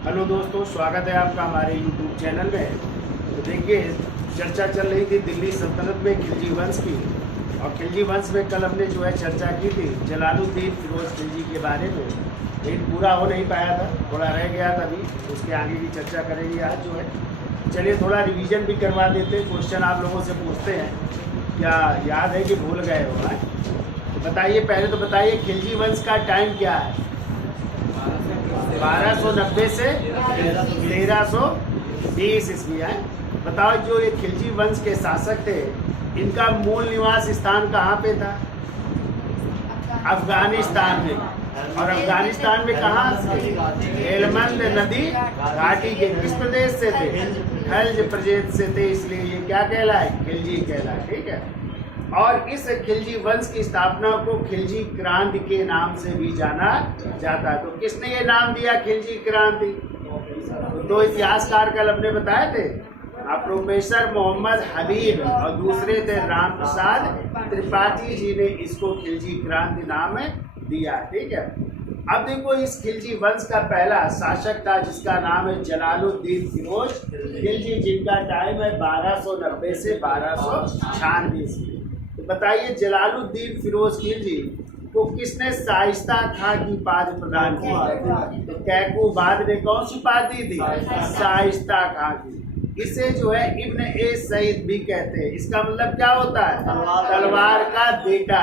Hello दोस्तों, स्वागत है आपका हमारे YouTube चैनल में। तो देखिए, चर्चा चल रही थी दिल्ली सल्तनत में खिलजी वंश की, और खिलजी वंश में कल हमने जो है चर्चा की थी जलालुद्दीन फिरोज खिलजी के बारे में, लेकिन पूरा हो नहीं पाया था, थोड़ा रह गया था। अभी उसके आगे की चर्चा करेंगे आज जो है। चलिए थोड़ा रिवीजन भी करवा देते हैं। क्वेश्चन आप लोगों से पूछते हैं, क्या याद है कि भूल गए हो? तो बताइए, पहले तो बताइए खिलजी वंश का टाइम क्या है? 1290 से 1320 ईस्वी है। बताओ, जो ये खिलजी वंश के शासक थे, इनका मूल निवास स्थान कहाँ पे था? अफगानिस्तान में। और अफगानिस्तान में कहाँ? हेलमंद नदी घाटी के किस प्रदेश से थे? हल्ज प्रदेश से थे, इसलिए ये क्या कहलाए? खिलजी कहलाए। ठीक है। और इस खिलजी वंश की स्थापना को खिलजी क्रांति के नाम से भी जाना जाता है। तो किसने ये नाम दिया खिलजी क्रांति? दो इतिहासकार कल हमने बताए थे, प्रोफेसर मोहम्मद हबीब और दूसरे थे राम प्रसाद त्रिपाठी जी ने इसको खिलजी क्रांति नाम दिया। ठीक है। अब देखो, इस खिलजी वंश का पहला शासक था जिसका नाम है जलालुद्दीन फिरोज खिलजी, जिनका टाइम है 1290 से 1296 ईस्वी। तो बताइए, जलालुद्दीन फिरोज खिलजी को किसने शाइस्ता खां की उपाधि प्रदान की? तो कैकूबाद ने कौन सी उपाधि दी? शाइस्ता खां की। इसे जो है इब्न ए सईद भी कहते हैं। इसका मतलब क्या होता है? तलवार का बेटा।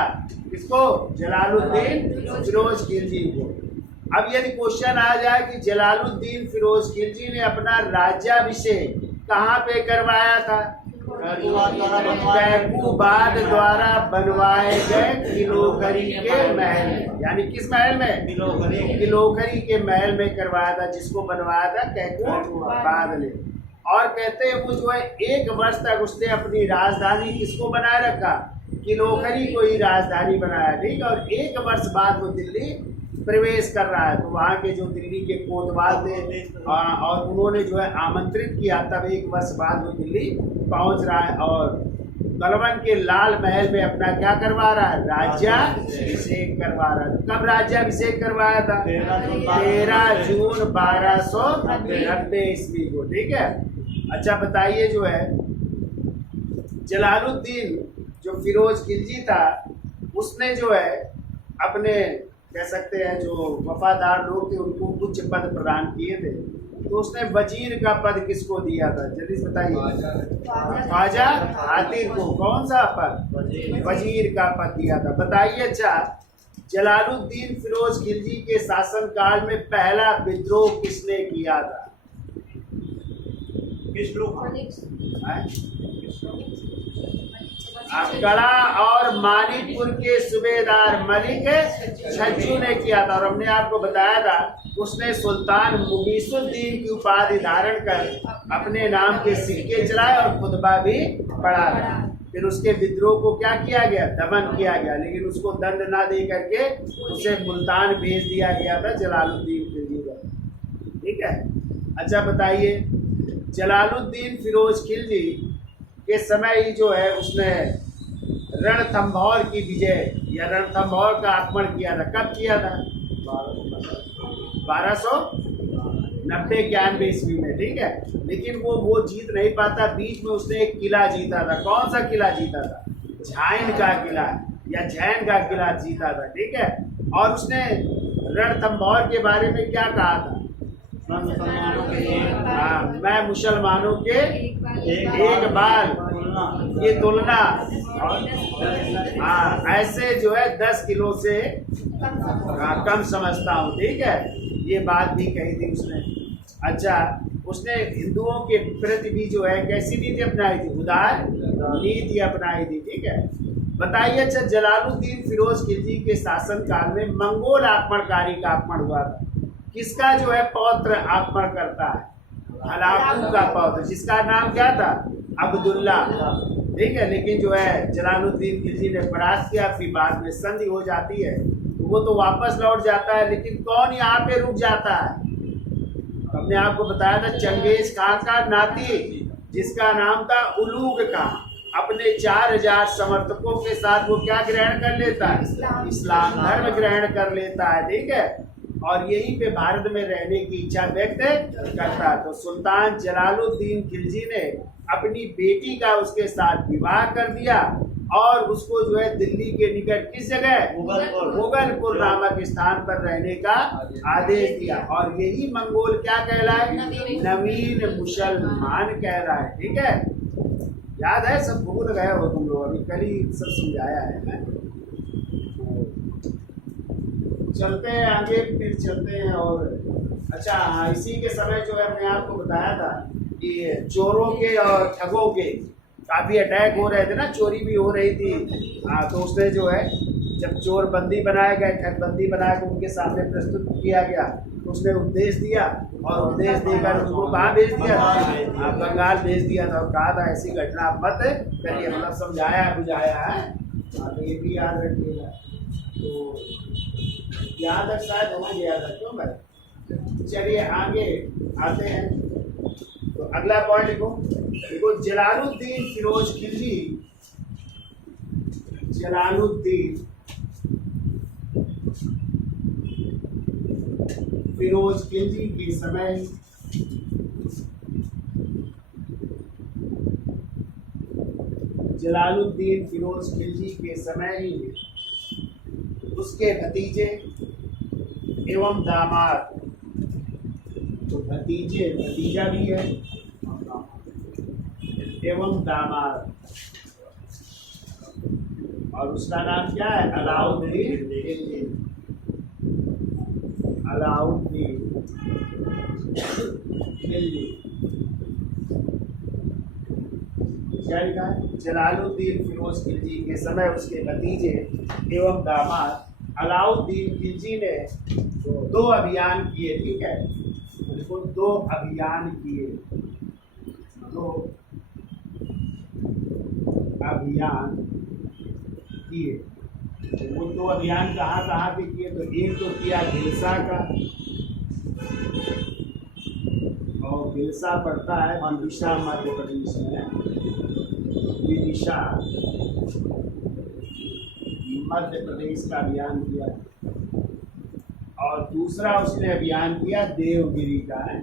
किसको? जलालुद्दीन फिरोज खिलजी को। अब यदि क्वेश्चन आ जाए कि जलालुद्दीन फिरोज खिलजी ने अपना राज्याभिषेक कहाँ पे करवाया था? कैकूबाद द्वारा बनवाए गए किलोखरी के महल में। यानी किस महल में? किलोखरी के महल में करवाया था, जिसको बनवाया था कैकूबाद ने। और कहते हैं वो जो है 1 वर्ष तक उसने अपनी राजधानी किसको बनाए रखा? किलोखरी को ही राजधानी बनाया। ठीक है। और 1 वर्ष बाद वो दिल्ली प्रवेश कर रहा है। तो वहाँ के जो दिल्ली के कोतवाल थे और उन्होंने जो है आमंत्रित किया, तब 1 वर्ष बाद वो दिल्ली पहुँच रहा है और कलवन के लाल महल में अपना क्या करवा रहा है? राज्याभिषेक करवा रहा है। तो कब राज्याभिषेक करवाया था? 13 जून 1290 ईस्वी को। ठीक है। अच्छा बताइए, जो है जलालुद्दीन जो फिरोज खिलजी था, उसने जो है अपने कह सकते हैं जो वफादार लोग थे उनको उच्च पद प्रदान किए थे। तो उसने वजीर का पद किसको दिया था? जल्दी से बताइए। ख्वाजा हातिर को कौन सा पद? वजीर का पद दिया था। बताइए, अच्छा जलालुद्दीन फिरोज खिलजी के शासनकाल में पहला विद्रोह किसने किया था? गढ़ा और मानीपुर के सूबेदार मलिक छज्जू ने किया था। और हमने आपको बताया था उसने सुल्तान मुगीसुद्दीन की उपाधि धारण कर अपने नाम के सिक्के चलाए और खुतबा भी पढ़ा था। फिर उसके विद्रोह को क्या किया गया? दमन किया गया, लेकिन उसको दंड ना दे करके उसे मुल्तान भेज दिया गया था जलालुद्दीन खिलजी को। ठीक है। अच्छा बताइए, जलालुद्दीन फिरोज खिलजी के समय ही जो है उसने रणथंभौर की विजय या रणथंभौर का आक्रमण किया था। कब किया था? 1290-91 ईस्वी में। ठीक है। लेकिन वो जीत नहीं पाता। बीच में उसने एक किला जीता था। कौन सा किला जीता था? झाइन का किला या जैन का किला जीता था। ठीक है। और उसने रणथंभौर के बारे में क्या कहा था? मैं मुसलमानों के एक बाल की तुलना ऐसे जो है 10 किलो से कम समझता हूँ। ठीक है। ये बात भी कही थी उसने। अच्छा, उसने हिंदुओं के प्रति भी जो है कैसी नीति अपनाई थी? उदार नीति अपनाई थी। ठीक है। बताइए, अच्छा जलालुद्दीन फिरोज खिलजी के शासन काल में मंगोल आक्रमणकारी का आक्रमण हुआ था। किसका जो है पौत्र आक्रमण करता है? हलाकू का पौत्र, जिसका नाम क्या था? अब्दुल्ला। ठीक है। लेकिन जो है जलालुद्दीन खिलजी ने परास्त किया, फिर बाद में संधि हो जाती है, तो वो तो वापस लौट जाता है। लेकिन कौन यहाँ पे रुक जाता है? हमने आपको बताया था चंगेज खान का नाती, जिसका नाम था उलूग खां, अपने 4000 समर्थकों के साथ वो क्या ग्रहण कर लेता है? इस्लाम धर्म ग्रहण कर लेता है। ठीक है। और यहीं पे भारत में रहने की इच्छा व्यक्त करता। तो सुल्तान जलालुद्दीन खिलजी ने अपनी बेटी का उसके साथ विवाह कर दिया और उसको जो है दिल्ली के निकट किस जगह मुगलपुर नामक स्थान पर रहने का आदेश दिया। और यही मंगोल क्या कहलाए? नवीन मुसलमान कहलाए। ठीक है, याद है? सब भूल गए हो तुम लोग, अभी कल ही सब समझाया है। चलते हैं आगे, फिर चलते हैं। और अच्छा हाँ, इसी के समय जो है मैंने आपको बताया था कि चोरों के और ठगों के काफ़ी अटैक हो रहे थे ना, चोरी भी हो रही थी। हाँ, तो उसने जो है जब चोर बंदी बनाए गए, ठग बंदी बनाया, तो उनके सामने प्रस्तुत किया गया, तो उसने उपदेश दिया और उपदेश देकर उनको कहाँ भेज दिया? बंगाल भेज दिया था और कहा था ऐसी घटना आप मत करिए, मतलब समझाया बुझाया है। हाँ, तो ये भी याद रखिएगा। तो यहाँ तक शायद हो गया था, क्यों भाई? चलिए आगे आते हैं। तो अगला पॉइंट देखो, जलालुद्दीन फिरोज खिलजी, जलालुद्दीन फिरोज खिलजी के समय जलालुद्दीन फिरोज खिलजी के समय ही उसके भतीजे एवं दामाद, तो भतीजा भी है एवं दामाद, और उसका नाम क्या है? अलाउद्दीन खिलजी। अलाउद्दीन खिलजी क्या लिखा है? जलालुद्दीन फिरोज खिलजी के समय उसके भतीजे एवं दामाद अलाउद्दीन खिलजी ने दो अभियान किए। ठीक है, देखो दो अभियान किए, दो अभियान किए। वो दो अभियान कहाँ पे किए? तो एक तो किया भिलसा का, और भिलसा पड़ता है विदिशा मध्य प्रदेश में, विदिशा मध्य प्रदेश का अभियान किया। और दूसरा उसने अभियान किया देवगिरी का है,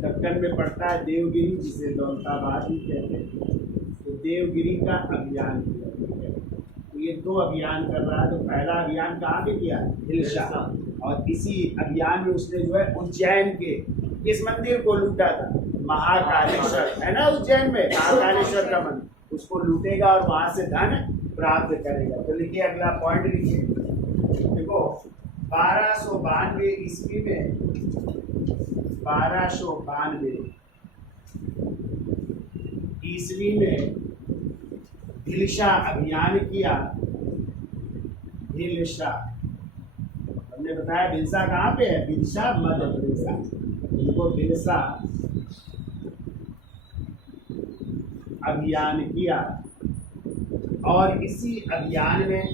दक्कन में पड़ता है देवगिरी, जिसे दौलताबाद भी कहते हैं। तो देवगिरी का अभियान किया। ठीक है, तो ये दो अभियान कर रहा है। तो पहला अभियान कहाँ पे किया? भिलसा। और इसी अभियान में उसने जो है उज्जैन के किस मंदिर को लूटा था? महाकालेश्वर है ना, उज्जैन में महाकालेश्वर का मंदिर, उसको लूटेगा और वहां से धन प्राप्त करेगा। तो लिखिए अगला पॉइंट लिखिए, देखो 1292 ईस्वी में, 1292 ईस्वी में भिलसा अभियान किया। भिलसा हमने बताया, भिलसा कहाँ पे है? भिलसा मध्य प्रदेश। देखो भिलसा अभियान किया, और इसी अभियान में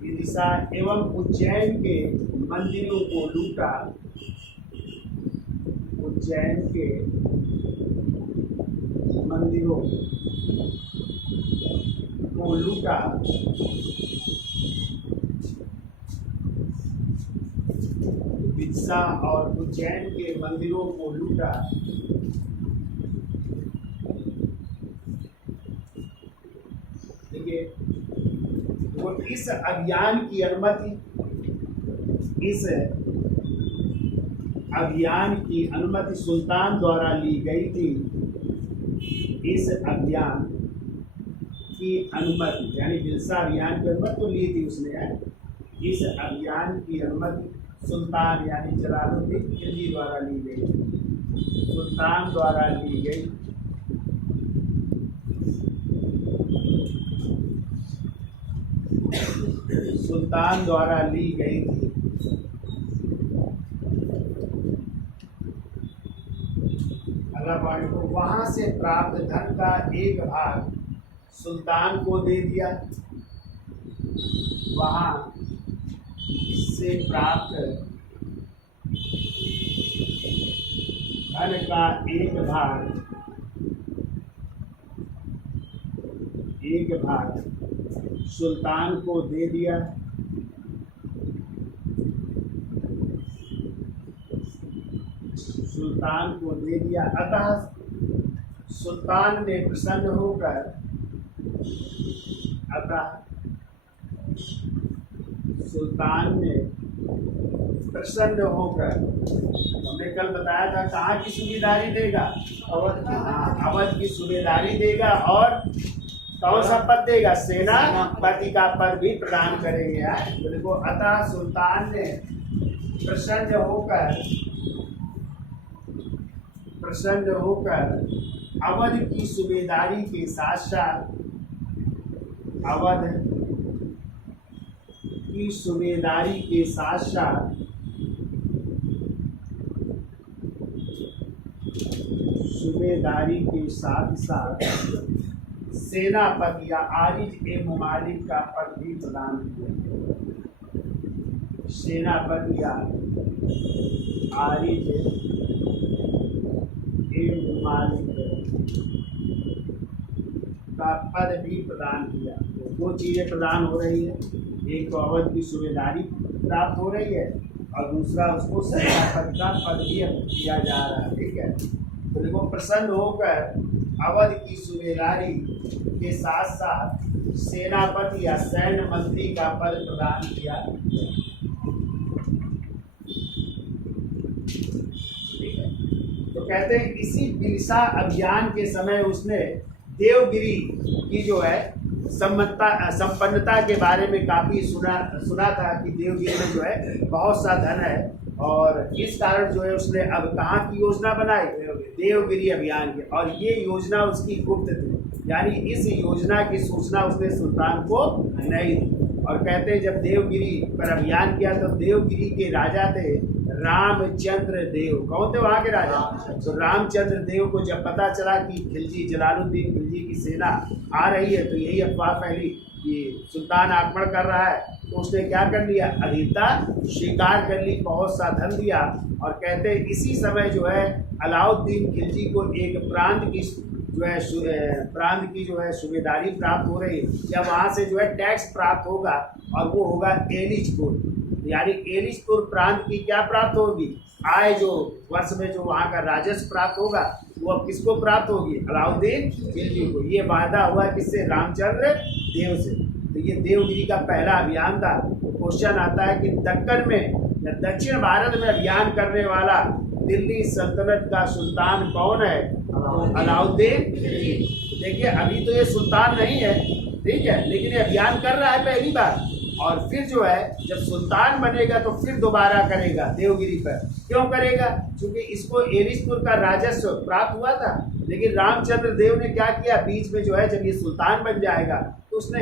विदिशा एवं उज्जैन के मंदिरों को लूटा। उज्जैन के मंदिरों को लूटा, विदिशा और उज्जैन के मंदिरों को लूटा। देखिए, वो इस अभियान की अनुमति सुल्तान द्वारा ली गई थी। इस अभियान की अनुमति, यानी भिलसा अभियान की अनुमति तो ली थी उसने है। इस अभियान की अनुमति सुल्तान यानी जलालुद्दीन खिलजी द्वारा ली गई, सुल्तान द्वारा ली गई। सुल्तान द्वारा ली गई थी। अगला पॉइंट, को वहां से प्राप्त धन का एक भाग सुल्तान को दे दिया। वहां से प्राप्त धन का एक भाग एक भाग सुल्तान को दे दिया। सुल्तान को दे दिया। अतः सुल्तान ने प्रसन्न होकर हमने कल बताया था कहाँ की सूबेदारी देगा, अवध की सूबेदारी देगा और कौन सा पद देगा, सेनापति का पद भी प्रदान करेंगे। तो देखो, अतः सुल्तान ने प्रसन्न होकर अवध की सूबेदारी के साथ साथ सेनापति या आरिज ए मुमालिक का पद भी प्रदान किया। सेनापति या आरिज ए मुमालिक का पद भी प्रदान किया। तो दो चीजें प्रदान हो रही है, एक तो अवध की सूबेदारी प्राप्त हो रही है और दूसरा उसको सेनापति का पद भी दिया जा रहा है। ठीक है, तो देखो, प्रसन्न होकर अवध की सूबेदारी के साथ साथ सेनापति या सैन्य मंत्री का पद प्रदान किया। ठीक है, तो कहते हैं इसी बिरसा अभियान के समय उसने देवगिरी की जो है संपन्नता के बारे में काफी सुना था कि देवगिरी में जो है बहुत सा धन है, और इस कारण जो है उसने अब कहाँ की योजना बनाई, देवगिरी अभियान की। और ये योजना उसकी गुप्त थी, यानी इस योजना की सूचना उसने सुल्तान को नहीं दी। और कहते हैं जब देवगिरी पर अभियान किया तो देवगिरी के राजा थे रामचंद्र देव। कौन थे वहाँ के राजा? तो रामचंद्र देव को जब पता चला कि खिलजी, जलालुद्दीन खिलजी की सेना आ रही है, तो यही अफवाह फैली कि सुल्तान आक्रमण कर रहा है, तो उसने क्या कर लिया, अधीनता स्वीकार कर ली, बहुत सा धन दिया। और कहते हैं इसी समय जो है अलाउद्दीन खिलजी को एक प्रांत की जो है सूबेदारी प्राप्त हो रही है, या वहाँ से जो है टैक्स प्राप्त होगा, और वो होगा एलिचपुर। यानी एलिचपुर प्रांत की क्या प्राप्त होगी, आय जो वर्ष में जो वहाँ का राजस्व प्राप्त होगा वो अब किसको प्राप्त होगी, अलाउद्दीन खिलजी को। ये वादा हुआ किससे, रामचंद्र देव से। तो ये देवगिरी का पहला अभियान था। क्वेश्चन आता है कि दक्कन में या दक्षिण भारत में अभियान करने वाला दिल्ली सल्तनत का सुल्तान कौन है, अलाउद्दीन खिलजी। देखिए अभी तो ये सुल्तान नहीं है, ठीक है, लेकिन ये अभियान कर रहा है पहली बार, और फिर जो है जब सुल्तान बनेगा तो फिर दोबारा करेगा देवगिरी पर। क्यों करेगा, क्योंकि इसको एलिचपुर का राजस्व प्राप्त हुआ था, लेकिन रामचंद्र देव ने क्या किया, बीच में जो है जब ये सुल्तान बन जाएगा तो उसने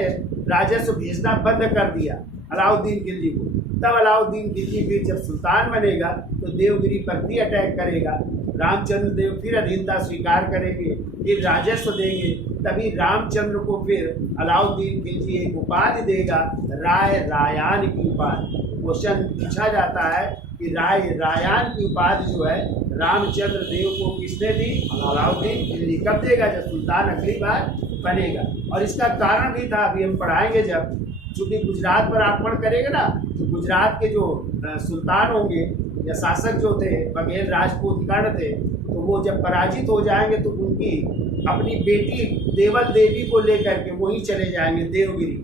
राजस्व भेजना बंद कर दिया अलाउद्दीन खिलजी को। तब अलाउद्दीन खिलजी फिर जब सुल्तान बनेगा तो देवगिरी पर भी अटैक करेगा, रामचंद्र देव फिर अधीनता स्वीकार करेंगे, फिर राजस्व देंगे, तभी रामचंद्र को फिर अलाउद्दीन खिलजी एक उपाधि देगा, रायान की उपाधि। क्वेश्चन पूछा जाता है कि रायान की उपाधि जो है रामचंद्र देव को किसने दी, अलाउद्दीन खिलजी। कब देगा, जब सुल्तान अगली बार बनेगा। और इसका कारण भी था, अभी हम पढ़ाएंगे जब, चूंकि गुजरात पर आक्रमण करेगा ना, तो गुजरात के जो सुल्तान होंगे या शासक जो थे, बघेल राजपूत गण थे, तो वो जब पराजित हो जाएंगे तो उनकी अपनी बेटी देवल देवी को लेकर के वहीं चले जाएंगे देवगिरी,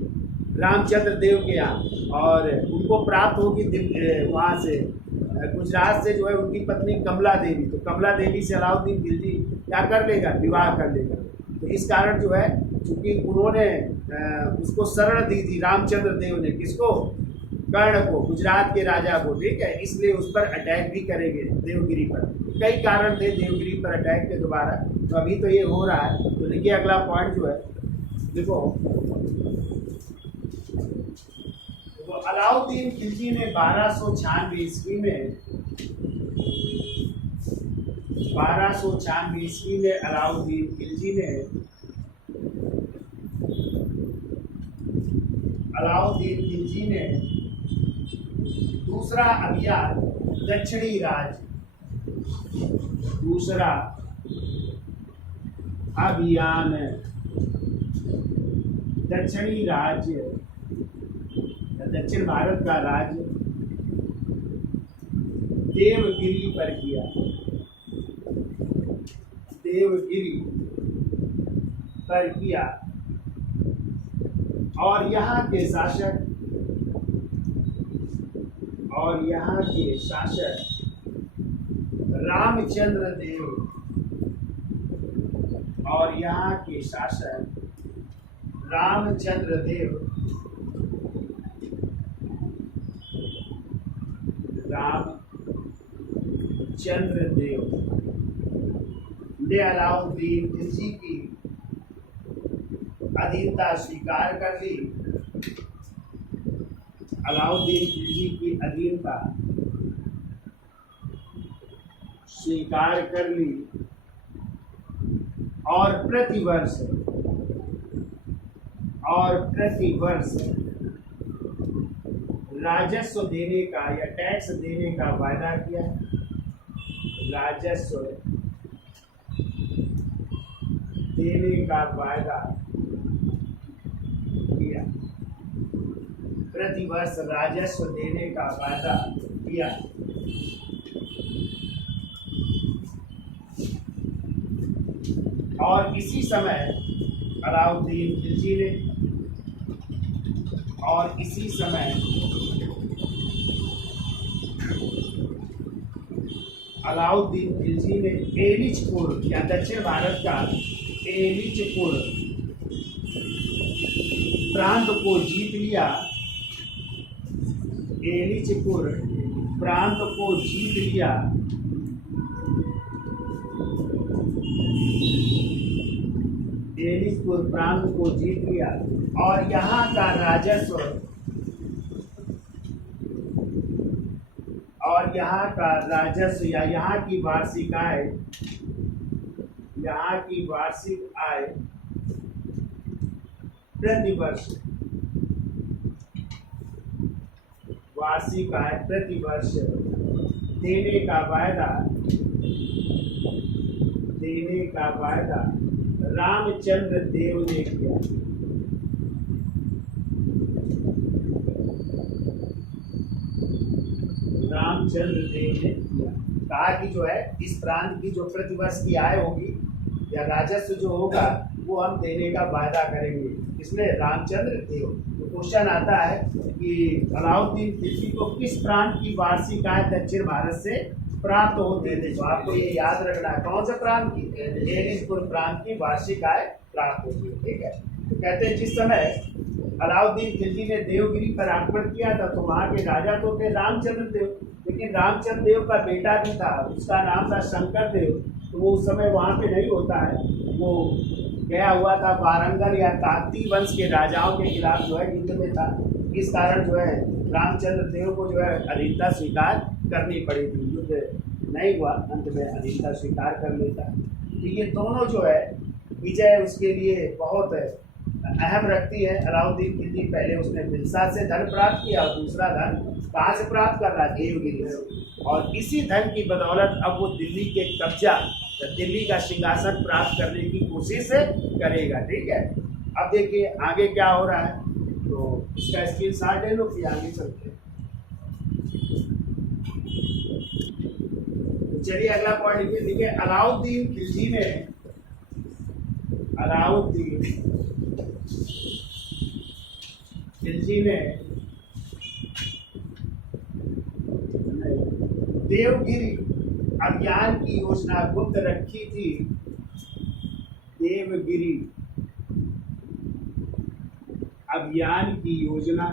रामचंद्र देव के यहाँ, और उनको प्राप्त होगी वहाँ से गुजरात से जो है उनकी पत्नी कमला देवी। तो कमला देवी से अलाउद्दीन खिलजी क्या कर लेगा, विवाह कर लेगा। तो इस कारण जो है, चूँकि उन्होंने उसको शरण दी थी रामचंद्र देव ने, किसको, कर्ण को, गुजरात के राजा को, ठीक है, इसलिए उस पर अटैक भी करेंगे देवगिरी पर। कई कारण थे देवगिरी पर अटैक के दोबारा, तो अभी तो ये हो रहा है। तो देखिए अगला पॉइंट जो है, देखो तो अलाउद्दीन खिलजी ने 1296 ईस्वी में अलाउद्दीन खिलजी ने दूसरा अभियान दक्षिणी राज्य, दूसरा अभियान दक्षिणी राज्य, दक्षिण भारत का राज्य देवगिरी पर किया, देवगिरी पर किया। और यहाँ के शासक, और यहाँ के शासक रामचंद्र देव, और यहाँ के शासक रामचंद्र देव, रामचंद्र देव ने अलाउद्दीन खिलजी की अधीनता स्वीकार कर ली, अलाउद्दीन खिलजी की अधीनता स्वीकार कर ली और प्रतिवर्ष राजस्व देने का या टैक्स देने का वायदा किया, राजस्व देने का वायदा किया, प्रतिवर्ष राजस्व देने का वायदा किया। और इसी समय अलाउद्दीन खिलजी ने, और इसी समय अलाउद्दीन खिलजी ने एलिचपुर या दक्षिण भारत का एलिचपुर प्रांत को जीत लिया, एलिचपुर प्रांत को जीत लिया। एलिचपुर प्रांत को जीत लिया और यहाँ का राजस्व, और यहाँ का राजस्व या यहाँ की वार्षिक आय, यहाँ की वार्षिक आय प्रतिवर्ष, वार्षिक आय प्रतिवर्ष देने का वायदा, देने का वायदा रामचंद्र देव ने किया। रामचंद्र देव ने किया, कहा कि जो है इस प्रांत की जो प्रतिवर्ष की आय होगी या राजस्व जो होगा वो हम देने का वायदा करेंगे। इसमें रामचंद्र देव। तो क्वेश्चन आता है कि अलाउद्दीन खिलजी को किस प्रांत की वार्षिक आय दक्षिण भारत से प्राप्त होते थे? तो आपको ये याद रखना है, कौन सा प्रांत की? एलिचपुर प्रांत की वार्षिक आय प्राप्त होती है। ठीक है, तो कहते हैं जिस समय अलाउद्दीन खिलजी ने देवगिरी पर आक्रमण किया था तो वहाँ के राजा तो थे रामचंद्र देव, लेकिन रामचंद्र देव का बेटा भी था, उसका नाम था शंकर देव। तो वो उस समय वहाँ पे नहीं होता है, वो गया हुआ था वारंगल या काकती वंश के राजाओं के खिलाफ जो है युद्ध में था। इस कारण जो है रामचंद्र देव को जो है अधीनता स्वीकार करनी पड़ी थी। युद्ध नहीं हुआ, अंत में अधीनता स्वीकार कर लेता। तो ये दोनों जो है विजय उसके लिए बहुत अहम रखती है। अलाउद्दीन खिलजी पहले उसने बिलसा से धन प्राप्त किया और दूसरा धन कहाँ से प्राप्त कर रहा? देवगिरी से। और इसी धन की बदौलत अब वो दिल्ली के कब्जा, दिल्ली का सिंहासन प्राप्त करने की कोशिश करेगा। ठीक है, अब देखिए आगे क्या हो रहा है, तो इसका स्क्रीनशॉट ले लो, फिर आगे चलते हैं। तो चलिए अगला पॉइंट लिखिए। अलाउद्दीन खिलजी ने, अलाउद्दीन खिलजी ने देवगिरी अभियान की योजना गुप्त रखी थी। देवगिरी अभियान की योजना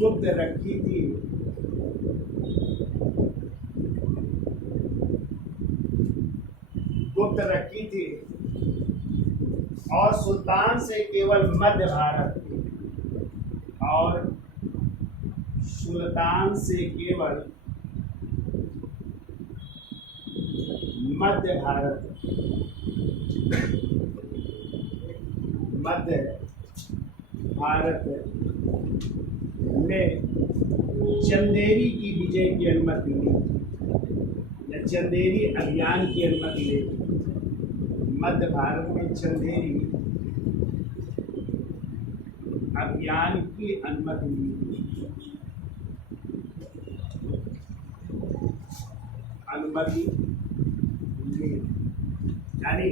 गुप्त रखी थी। गुप्त रखी थी और सुल्तान से केवल मध्य भारत, और सुल्तान से केवल मध्य भारत, मध्य भारत में चंदेरी की विजय की अनुमति मिली। चंदेरी अभियान की अनुमति ले ली। मध्य भारत में चंदेरी अभियान की अनुमति ली। अनुमति यानी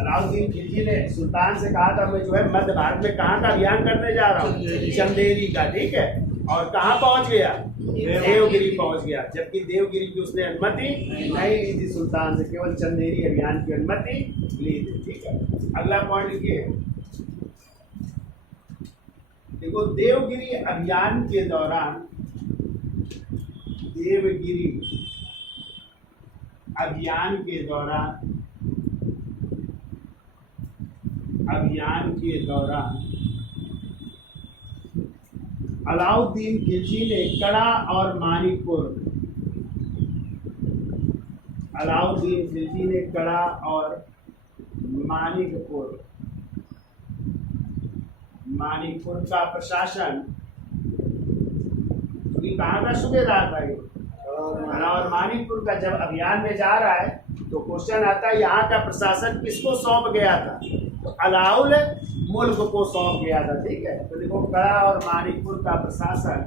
अलाउद्दीन खिलजी ने सुल्तान से कहा था मैं जो है मध्य भारत में कहाँ का अभियान करने जा रहा हूँ, चंदेरी का, ठीक है। और कहाँ पहुंच गया, देवगिरी पहुंच गया, जबकि देवगिरी की उसने अनुमति नहीं ली थी सुल्तान से, केवल चंदेरी अभियान की अनुमति ली थी, ठीक है। अगला पॉइंट लिखिए, देखो देवगिरी अभियान के दौरान, देवगिरी अभियान के दौरान, अलाउद्दीन खिलजी ने कड़ा और मानिकपुर, अलाउद्दीन खिलजी ने कड़ा और मानिकपुर का प्रशासन, क्योंकि कहाँ का सूबेदार था ये, और मानिकपुर का जब अभियान में जा रहा है तो क्वेश्चन आता है यहाँ का प्रशासन किसको सौंप गया था, तो अलाउल मुल्क को सौंप गया था, ठीक है। तो देखो कड़ा और मानिकपुर का प्रशासन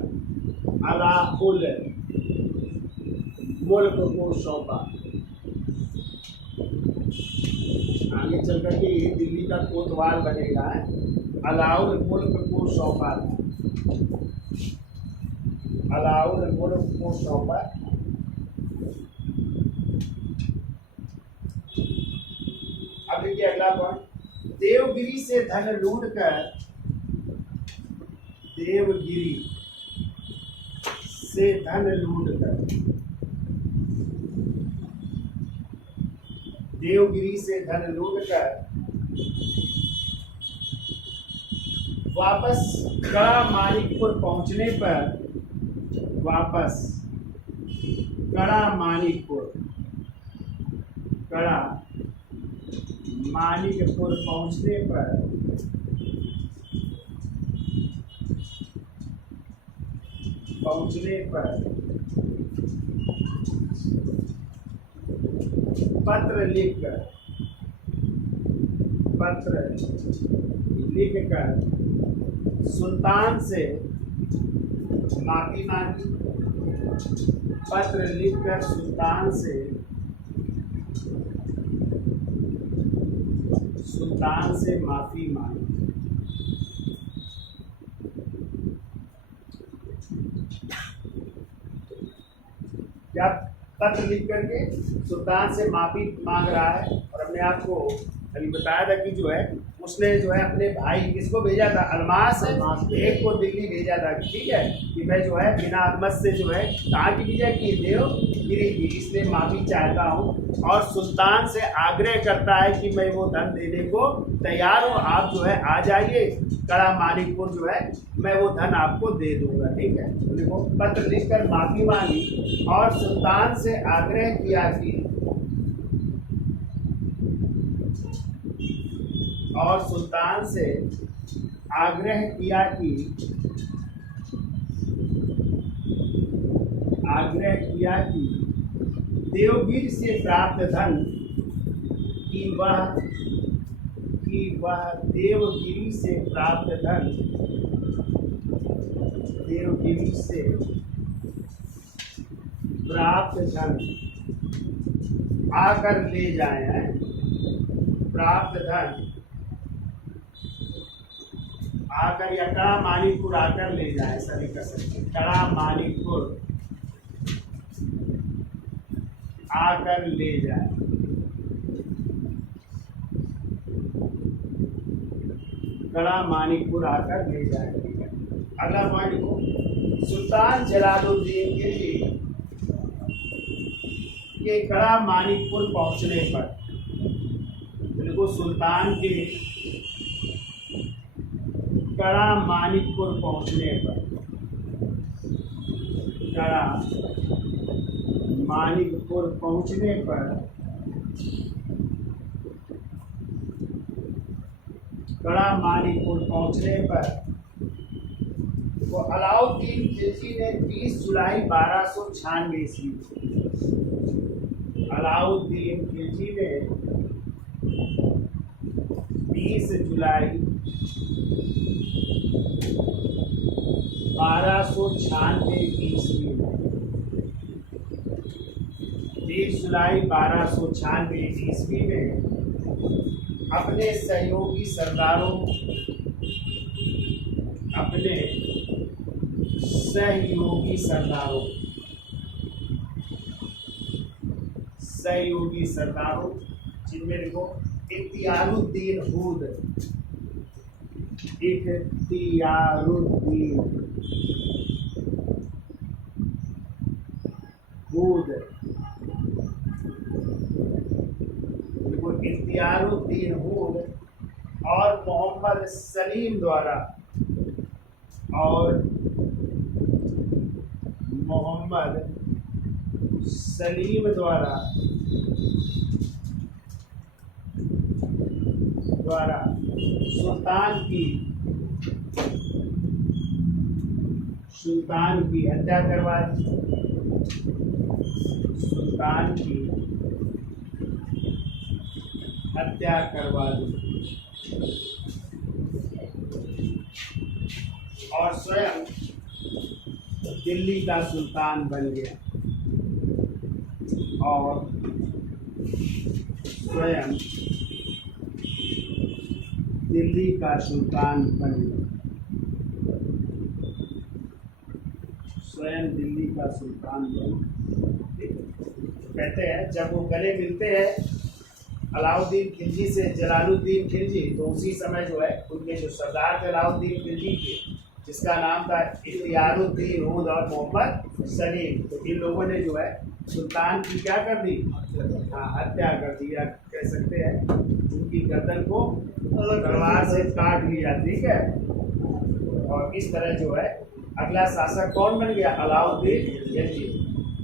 अलाउल मुल्क को सौंपा। आगे चल करके ये दिल्ली का कोतवाल बनेगा, अलाउल मुल्क को सौंपा, अलाउल मुल्क को सौंपा। अब देखिए अगला पॉइंट, देवगिरी से धन लूट कर, देवगिरी से धन लूट कर, देवगिरी से धन लूट कर वापस कड़ा मानिकपुर पहुंचने पर, वापस कड़ा मानिकपुर, कड़ा मानिकपुर पहुंचने पर पत्र लिखकर सुल्तान से माफी मांगी, पत्र लिखकर सुल्तान से माफी मांगी। क्या पत्र लिख करके सुल्तान से माफी मांग रहा है, और हमने आपको अभी बताया था कि जो है उसने जो है अपने भाई किसको भेजा था, अलमास एक को दिल्ली भेजा था, ठीक है, कि मैं जो है बिना अलमत से जो है कहाँ की विजय की, देवगिरी की, इसलिए माफी चाहता हूँ। और सुल्तान से आग्रह करता है कि मैं वो धन देने को तैयार हूँ, आप जो है आ जाइए कड़ा मानिकपुर, जो है मैं वो धन आपको दे दूंगा, ठीक है। तो देखो पत्र लिखकर माफी मांगी और सुल्तान से आग्रह किया कि, और सुल्तान से आग्रह किया कि देवगिरी से प्राप्त धन की वह देवगिरी से प्राप्त धन आकर ले जाए हैं, प्राप्त धन आकर या कड़ा मानिकपुर आकर ले जाए, सभी कर सकते, कड़ा मानिकपुर आकर ले जाए, कड़ा मानिकपुर आकर ले जाए। अगला पॉइंट को, सुल्तान जलालुद्दीन खिलजी के कड़ा मानिकपुर पहुंचने पर, देखो सुल्तान के कड़ा मानिकपुर पहुंचने पर, कड़ा मानिकपुर पहुंचने पर वो अलाउद्दीन खिलजी ने 30 जुलाई 1296 ईस्वी, अलाउद्दीन खिलजी ने 20 जुलाई 1296 ईस्वी में 20 जुलाई 1296 ईस्वी में अपने सहयोगी सरदारों जिनमें देखो इख्तियारुद्दीन हूद और मोहम्मद सलीम द्वारा सुल्तान की हत्या करवा दी। और स्वयं दिल्ली का सुल्तान बन गया। कहते हैं जब वो गले मिलते हैं अलाउद्दीन खिलजी से जलालुद्दीन खिलजी, तो उसी समय जो है उनके जो सरदार थे अलाउद्दीन खिलजी के, जिसका नाम था इख्तियारुद्दीन हूद और मोहम्मद सलीम, तो इन लोगों ने जो है सुल्तान की क्या कर दी? हत्या कर दी, या कह सकते हैं उनकी गर्दन को तलवार से काट लिया। ठीक है, और इस तरह जो है अगला शासक कौन बन गया? अलाउद्दीन खिलजी।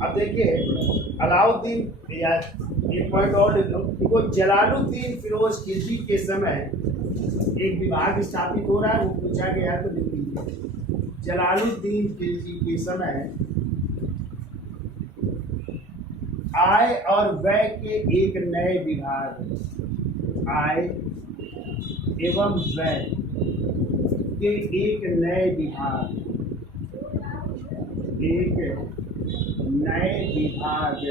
अब देखिए अलाउद्दीन, या एक पॉइंट और लिख लो, देखो जलालुद्दीन फिरोज खिलजी के समय एक विभाग स्थापित हो रहा है, वो पूछा गया तो लिख लीजिए। जलालुद्दीन खिलजी के समय आय और व्यय के एक नए विभाग, आय एवं व्यय के एक नए विभाग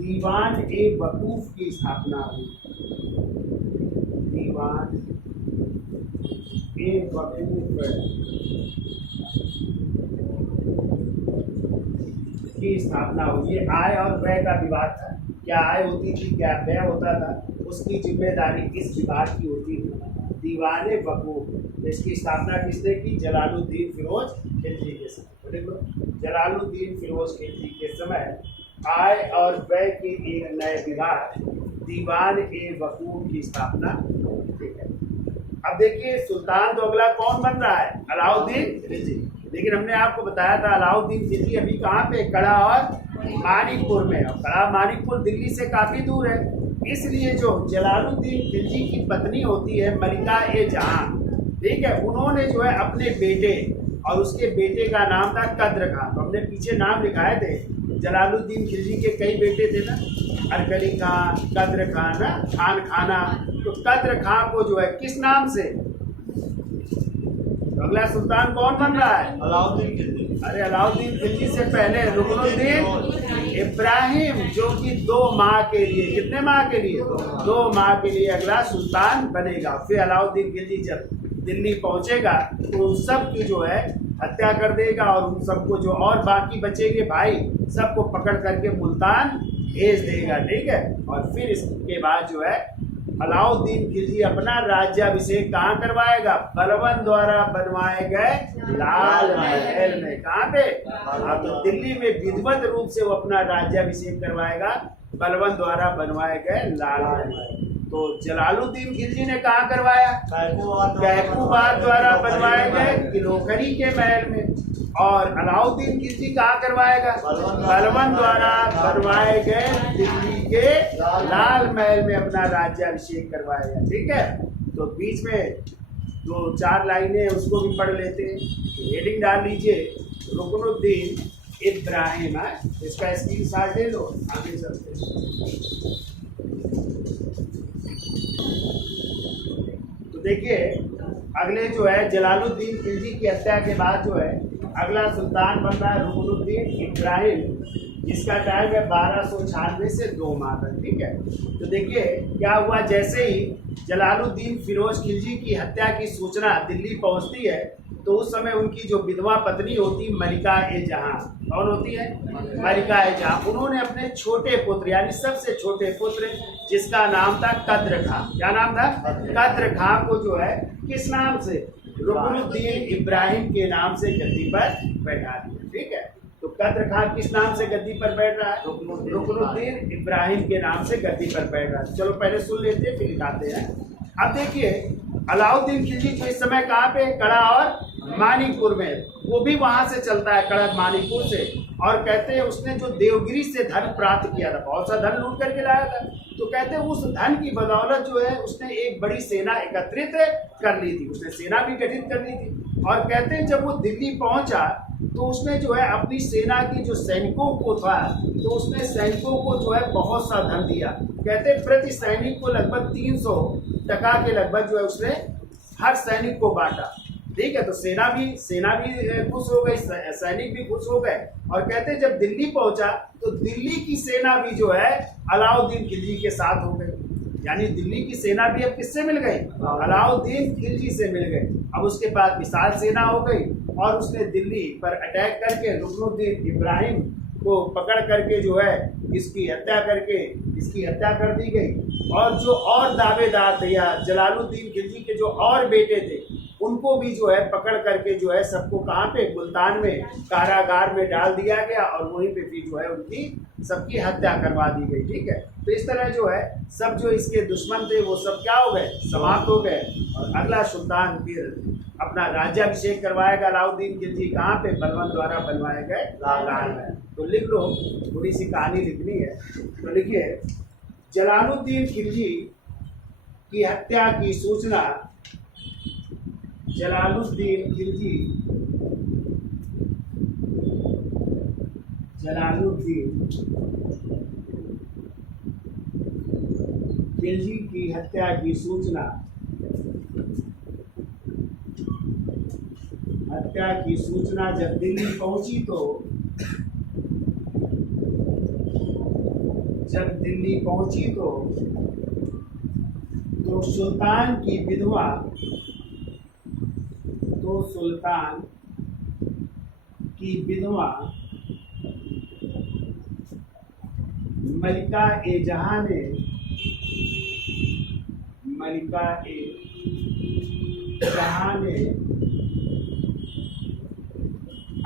दीवान ए वकूफ की स्थापना हुई। दीवान ए वकूफ की स्थापना हुई। ये आय और व्यय का विभाग था, क्या आय होती थी क्या व्यय होता था, उसकी जिम्मेदारी इस विभाग की होती थी। दीवान ए वकूफ, इसकी स्थापना किसने की? जलालुद्दीन फिरोज खिलजी के समय। देखो जलालुद्दीन फिरोज खिलजी के समय आय और व्यय के एक नए विभाग दीवान ए वकूफ की स्थापना। ठीक है, अब देखिए सुल्तान तो अगला कौन बन रहा है? अलाउद्दीन खिलजी। लेकिन हमने आपको बताया था अलाउद्दीन खिलजी अभी कहाँ पे? कड़ा और मानिकपुर में। और कड़ा मानिकपुर दिल्ली से काफी दूर है, इसलिए जो जलालुद्दीन खिलजी की पत्नी होती है मलिका ए जहां, ठीक है, उन्होंने जो है अपने बेटे, और उसके बेटे का नाम था कद्र खान। तो हमने पीछे नाम लिखाए थे, जलालुद्दीन खिलजी के कई बेटे थे ना, अरकली खान, कद्र खान, खान खाना। तो कद्र खान को जो है किस नाम से? तो अगला सुल्तान कौन बन रहा है? अलाउद्दीन खिलजी। अरे अलाउद्दीन खिलजी से पहले रुकनुद्दीन इब्राहिम, जो कि 2 माह के लिए, कितने माह के लिए? 2 माह के लिए अगला सुल्तान बनेगा। फिर अलाउद्दीन खिलजी जब दिल्ली पहुंचेगा तो उन सब की जो है हत्या कर देगा, और उन सबको जो और बाकी बचेंगे भाई सबको पकड़ करके मुल्तान भेज देगा। ठीक है, और फिर इसके बाद जो है अलाउद्दीन खिलजी अपना राज्याभिषेक कहाँ करवाएगा? बलबन द्वारा बनवाए गए लाल महल में। कहाँ पे? तो दिल्ली में विधिवत रूप से वो अपना राज्याभिषेक करवाएगा बलबन द्वारा बनवाए गए लाल महल। तो जलालुद्दीन खिलजी ने कहाँ करवाया? कैकूबाद द्वारा बनवाए गए किलोखनी के महल में। और अलाउद्दीन खिलजी कहाँ करवाएगा? बलबन द्वारा बनवाए गए दिल्ली के लाल महल में अपना राज्याभिषेक करवाएगा। ठीक है, तो बीच में 2-4 लाइनें उसको भी पढ़ लेते हैं। हेडिंग डाल लीजिए, रुकनुद्दीन इब्राहिम है, इसका स्क्रीनशॉट ले लो, आगे चलते हैं। तो देखिए अगले जो है जलालुद्दीन खिलजी की हत्या के बाद जो है अगला सुल्तान बन रहा है रुकनुद्दीन इब्राहिम, जिसका टाइम है 1296 से 2 माह तक। ठीक है, तो देखिए क्या हुआ, जैसे ही जलालुद्दीन फिरोज खिलजी की हत्या की सूचना दिल्ली पहुंचती है तो उस समय उनकी जो विधवा पत्नी होती मलिका ए जहां, कौन होती है, मलिका ए जहां, उन्होंने अपने छोटे पुत्र यानी सबसे छोटे पुत्र जिसका नाम था कद्र खां, क्या नाम था, कद्र खां को जो है किस नाम से, रुकनुद्दीन इब्राहिम के नाम से गद्दी पर बैठा दिया। ठीक है, तो कद्र खां किस नाम से गद्दी पर बैठ रहा है, रुकनुद्दीन इब्राहिम के नाम से गद्दी पर बैठ रहा है। चलो पहले सुन लेते हैं फिर दिखाते हैं। अब देखिए अलाउद्दीन खिलजी जो इस समय कहाँ पे, कड़ा और मानिकपुर में, वो भी वहां से चलता है कड़ा मानिकपुर से, और कहते हैं उसने जो देवगिरी से धन प्राप्त किया था, बहुत सा धन लूट करके लाया था, तो कहते हैं उस धन की बदौलत जो है उसने एक बड़ी सेना एकत्रित कर ली थी, उसने सेना भी गठित कर ली थी। और कहते हैं जब वो दिल्ली पहुंचा तो उसने जो है अपनी सेना की जो सैनिकों को था, तो उसने सैनिकों को जो है बहुत सा धन दिया। कहते हैं प्रति सैनिक को लगभग 300 टका के लगभग जो है उसने हर सैनिक को बांटा। ठीक है, तो सेना भी खुश हो गई, सैनिक भी खुश हो गए। और कहते हैं जब दिल्ली पहुंचा तो दिल्ली की सेना भी जो है अलाउद्दीन खिलजी के साथ हो गई, यानी दिल्ली की सेना भी अब किससे मिल गई, अलाउद्दीन खिलजी से मिल गई। अब उसके पास विशाल सेना हो गई और उसने दिल्ली पर अटैक करके रुकनुद्दीन इब्राहिम को पकड़ करके जो है इसकी हत्या कर दी गई। और जो और दावेदार थे या जलालुद्दीन खिलजी के जो और बेटे थे उनको भी जो है पकड़ करके जो है सबको कहाँ पे, मुल्तान में कारागार में डाल दिया गया और वहीं पे भी जो है उनकी सबकी हत्या करवा दी गई। ठीक है, तो इस तरह जो है सब जो इसके दुश्मन थे वो सब क्या हो गए, समाप्त हो गए। और अगला सुल्तान फिर अपना राज्याभिषेक करवाएगा अलाउद्दीन खिलजी, कहाँ पे, बलबन द्वारा बनवाए गए लाल में। तो लिख लो, थोड़ी सी कहानी लिखनी है, तो लिखिए जलालुद्दीन खिलजी की हत्या की सूचना जलालुद्दीन खिलजी की हत्या की सूचना जब दिल्ली पहुंची तो सुल्तान की विधवा मलिका ए जहां ने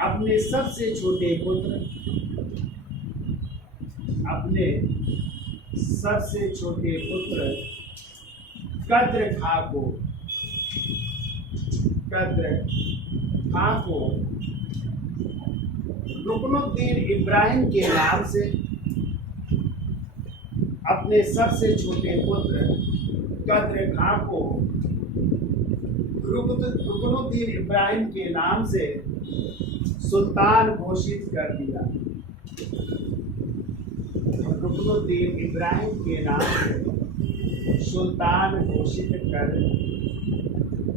अपने सबसे छोटे पुत्र कद्र खां को रुकनुद्दीन इब्राहिम के नाम से, अपने सबसे छोटे पुत्र कद्र खां को रुकनुद्दीन इब्राहिम के नाम से सुल्तान घोषित कर दिया। रुकनुद्दीन इब्राहिम के नाम से सुल्तान घोषित कर,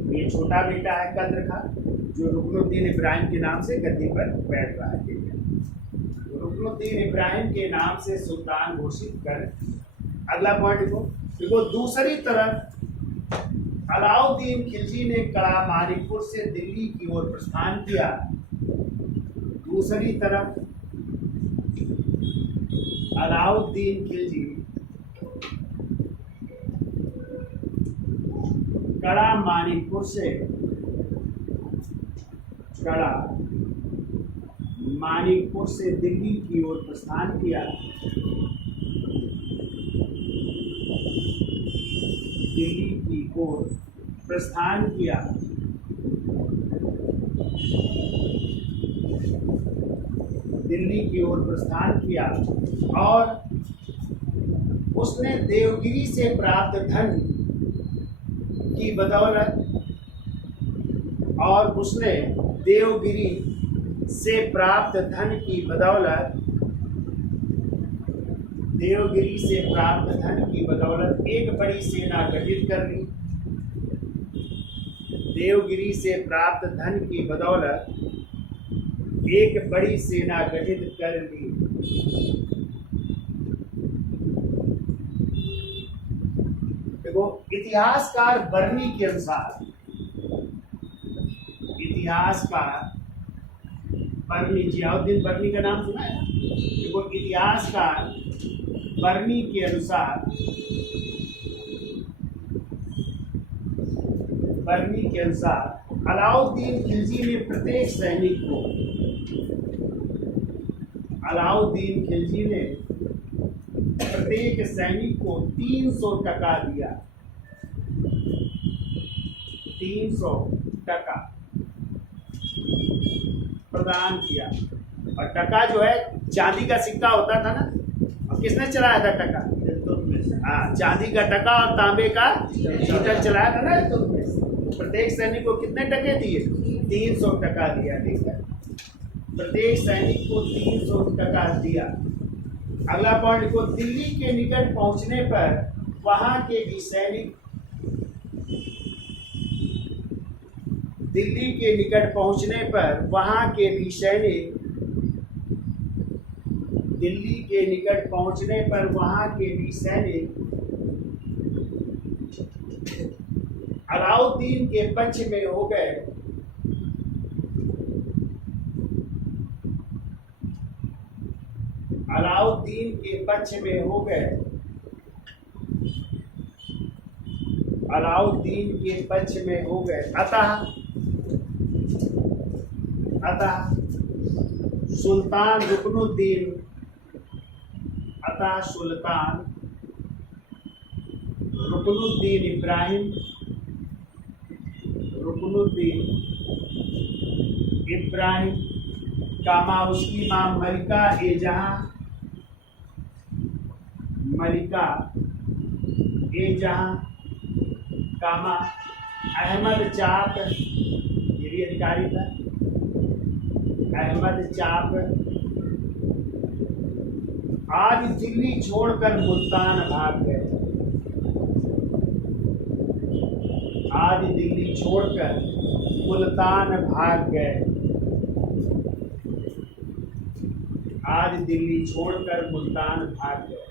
ये छोटा बेटा है कद्र खां जो रुकनुद्दीन इब्राहिम के नाम से गद्दी पर बैठ रहा है। ठीक है, रुकनुद्दीन इब्राहिम के नाम से सुल्तान घोषित कर। अगला पॉइंट देखो, दूसरी तरफ अलाउद्दीन खिलजी ने कड़ा मानिकपुर से दिल्ली की ओर प्रस्थान किया। दूसरी तरफ अलाउद्दीन खिलजी कड़ा मानिकपुर से दिल्ली की ओर प्रस्थान किया। और उसने देवगिरी से प्राप्त धन की बदौलत से प्राप्त धन की बदौलत, देवगिरी से प्राप्त धन की बदौलत एक बड़ी सेना गठित कर ली। देवगिरी से प्राप्त धन की बदौलत एक बड़ी सेना गठित कर ली। देखो, इतिहासकार बर्नी के अनुसार, इतिहासकार बर्नी, जियाउद्दीन बर्नी का नाम सुना है? देखो, इतिहासकार बर्नी के अनुसार, बर्नी के अनुसार अलाउद्दीन खिलजी ने प्रत्येक सैनिक को, अलाउद्दीन खिलजी ने प्रत्येक सैनिक को 300 टका दिया। 300 टका प्रदान किया। और टका जो है चांदी का सिक्का होता था ना, और किसने चलाया था टका? हाँ, चांदी का टका और तांबे का पीतल चलाया था ना। तो प्रत्येक सैनिक को कितने टके दिए? 300 टका दिया। ठीक है, प्रत्येक सैनिक को 300 टका दिया। अगला पॉइंट लिखो, दिल्ली के निकट पहुंचने पर वहां के भी सैनिक, दिल्ली के निकट पहुंचने पर वहां के भी सैनिक, दिल्ली के निकट पहुंचने पर वहां के भी सैनिक अलाउद्दीन के पक्ष में हो गए। अलाउद्दीन के पक्ष में हो गए। अलाउद्दीन के पक्ष में हो गए। अतः सुल्तान रुकनुद्दीन, अतः सुल्तान रुकनुद्दीन इब्राहिम, रुकनुद्दीन इब्राहिम कामा उसकी मां मलिका ए जहां, मलिका ए जहां कामा अहमद चाप, ये भी अधिकारी था, अहमद चाप आज दिल्ली छोड़कर मुल्तान भाग गए। आज दिल्ली छोड़कर मुल्तान भाग गए। आज दिल्ली छोड़कर मुल्तान भाग गए।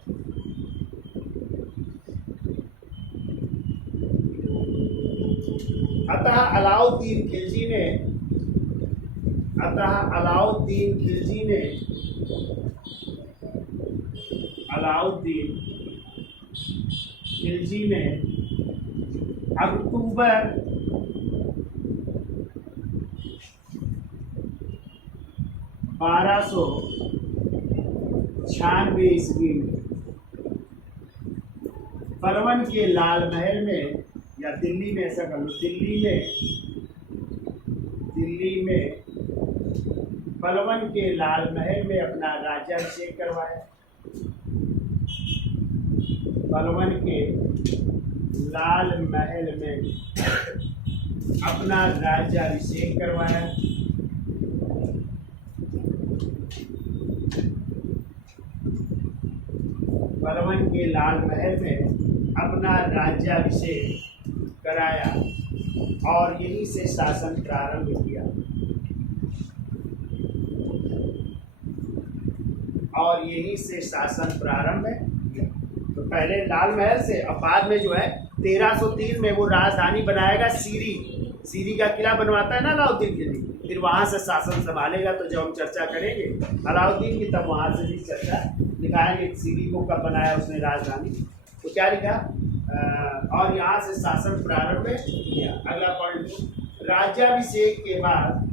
अतः अलाउद्दीन खिलजी ने, अतः अलाउद्दीन खिलजी ने, अलाउद्दीन खिलजी ने अक्टूबर 1296 ईस्वी में परवन के लाल महल में, या दिल्ली में, ऐसा कर लो, दिल्ली में परवन के लाल महल में अपना राज्याभिषेक करवाया। परवन के लाल महल में अपना राज्याभिषेक करवाया। परवन के लाल महल में अपना राज्याभिषेक कराया और यहीं से शासन प्रारंभ किया। और यहीं से शासन प्रारंभ किया। तो पहले लाल महल से, अब बाद में जो है 1303 में वो राजधानी बनाएगा सीरी का किला बनवाता है ना अलाउद्दीन खिलजी, फिर वहाँ से शासन संभालेगा। तो जब हम चर्चा करेंगे अलाउद्दीन की, तब वहाँ से भी चर्चा दिखाएंगे सीरी को कब बनाया उसने राजधानी। तो क्या लिखा, और यहाँ से शासन प्रारंभ किया। अगला पॉइंट, राज्याभिषेक के बाद,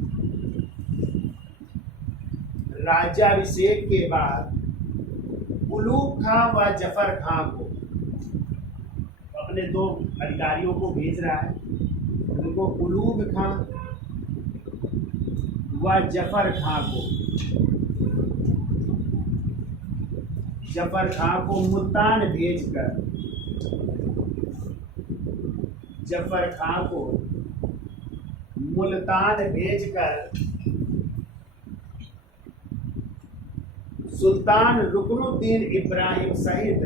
राज्याभिषेक के बाद उलूग खां व जफर खां को, अपने दो अधिकारियों को भेज रहा है, उनको उलूग खां व जफर खां को, जफर खां को मुल्तान भेजकर, जफर खां को मुल्तान भेजकर सुल्तान रुकनुद्दीन इब्राहिम सहित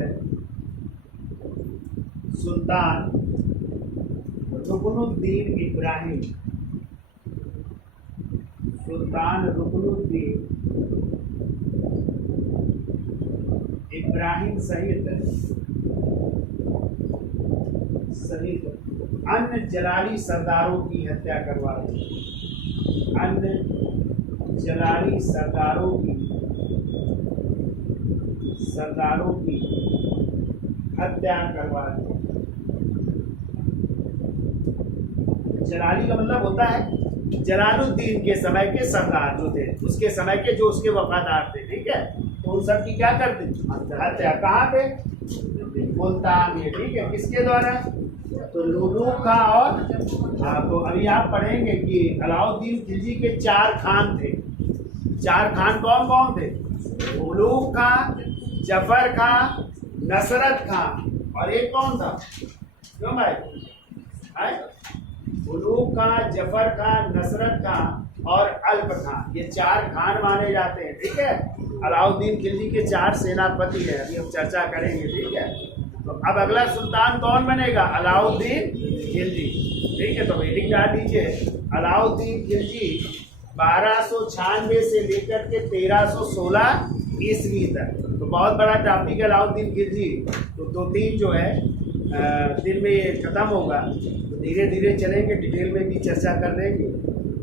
सुल्तान रुकनुद्दीन इब्राहिम सहित अन्य जलाली सरदारों की हत्या करवा दी। अन्य जलाली सरदारों की हत्या करवा दी। जलाली का मतलब होता है जलालुद्दीन के समय के सरदार जो थे, उसके समय के जो उसके वफादार थे, ठीक है। तो उन सब की क्या करते हत्या, कहाँ पे? मुल्तान में, ठीक है। किसके द्वारा? तो लुलू खां और तो अभी आप पढ़ेंगे कि अलाउद्दीन खिलजी के 4 खान थे। 4 खान कौन कौन थे? लुलू खां, जफर खां, नसरत खां और एक कौन था? क्यों भाई? उलूग खां, जफर खां, नसरत खां और अल्प खां, ये 4 खान माने जाते हैं, ठीक है। अलाउद्दीन खिलजी के 4 सेनापति हैं, अभी हम चर्चा करेंगे, ठीक है। तो अब अगला सुल्तान कौन बनेगा? अलाउद्दीन खिलजी, ठीक है। तो हेडिंग डाल दीजिए, अलाउद्दीन खिलजी 1296 से लेकर के 1316 ईस्वी तक। तो बहुत बड़ा टॉपिक है अलाउद्दीन खिलजी। तो 2-3 जो है दिन में ये खत्म होगा, तो धीरे धीरे चलेंगे, डिटेल में भी चर्चा कर लेंगे।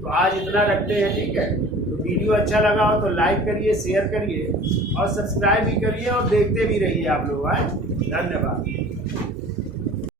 तो आज इतना रखते हैं, ठीक है। तो वीडियो अच्छा लगा हो तो लाइक करिए, शेयर करिए और सब्सक्राइब भी करिए और देखते भी रहिए आप लोग। धन्यवाद।